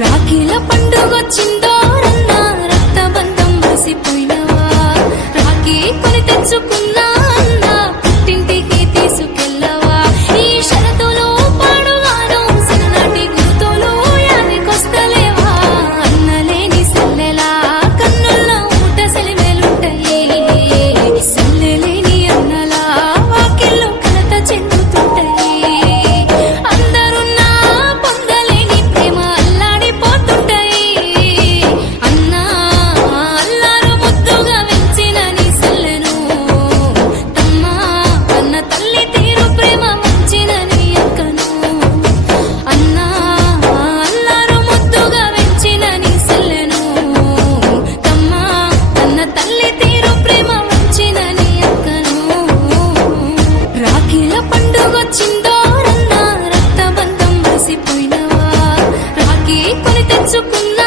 రాఖీల పండుగొచ్చిందో రన్నా రక్తబంధం మసిపోయినవా రాఖీ కొని తెచ్చుకున్నా అన్నా పుట్టింటికి తీసుకెళ్ళవా ఈ షరతులు పాడుగాను సిననాటి గుర్తులు యాదికొస్తలేవా అన్నలేని సెల్లెలా కన్నుల ఊట సెలిమేలుంటాయి సెల్లెలేని అన్నలా వాకిళ్ళు కలత చెందుతుంటాయి అందరున్నా పొందలేని ప్రేమ అల్లాడిపోతుంటాయి అన్నా అల్లారు ముద్దుగా వెంచిన నీ సెల్లెను తమ్మా అన్న తల్లి తీరు ప్రేమ ముంచిన నీ అక్కను అన్నా అల్లారు ముద్దుగా వెంచిన నీ సెల్లెను తమ్మా అన్న తల్లి తీరు ప్రేమ ముంచిన నీ అక్కను రాఖీల పండుగొచ్చిందో రన్నా రక్తబంధం మసిపోయినవా రాఖీ కొని తెచ్చుకున్నా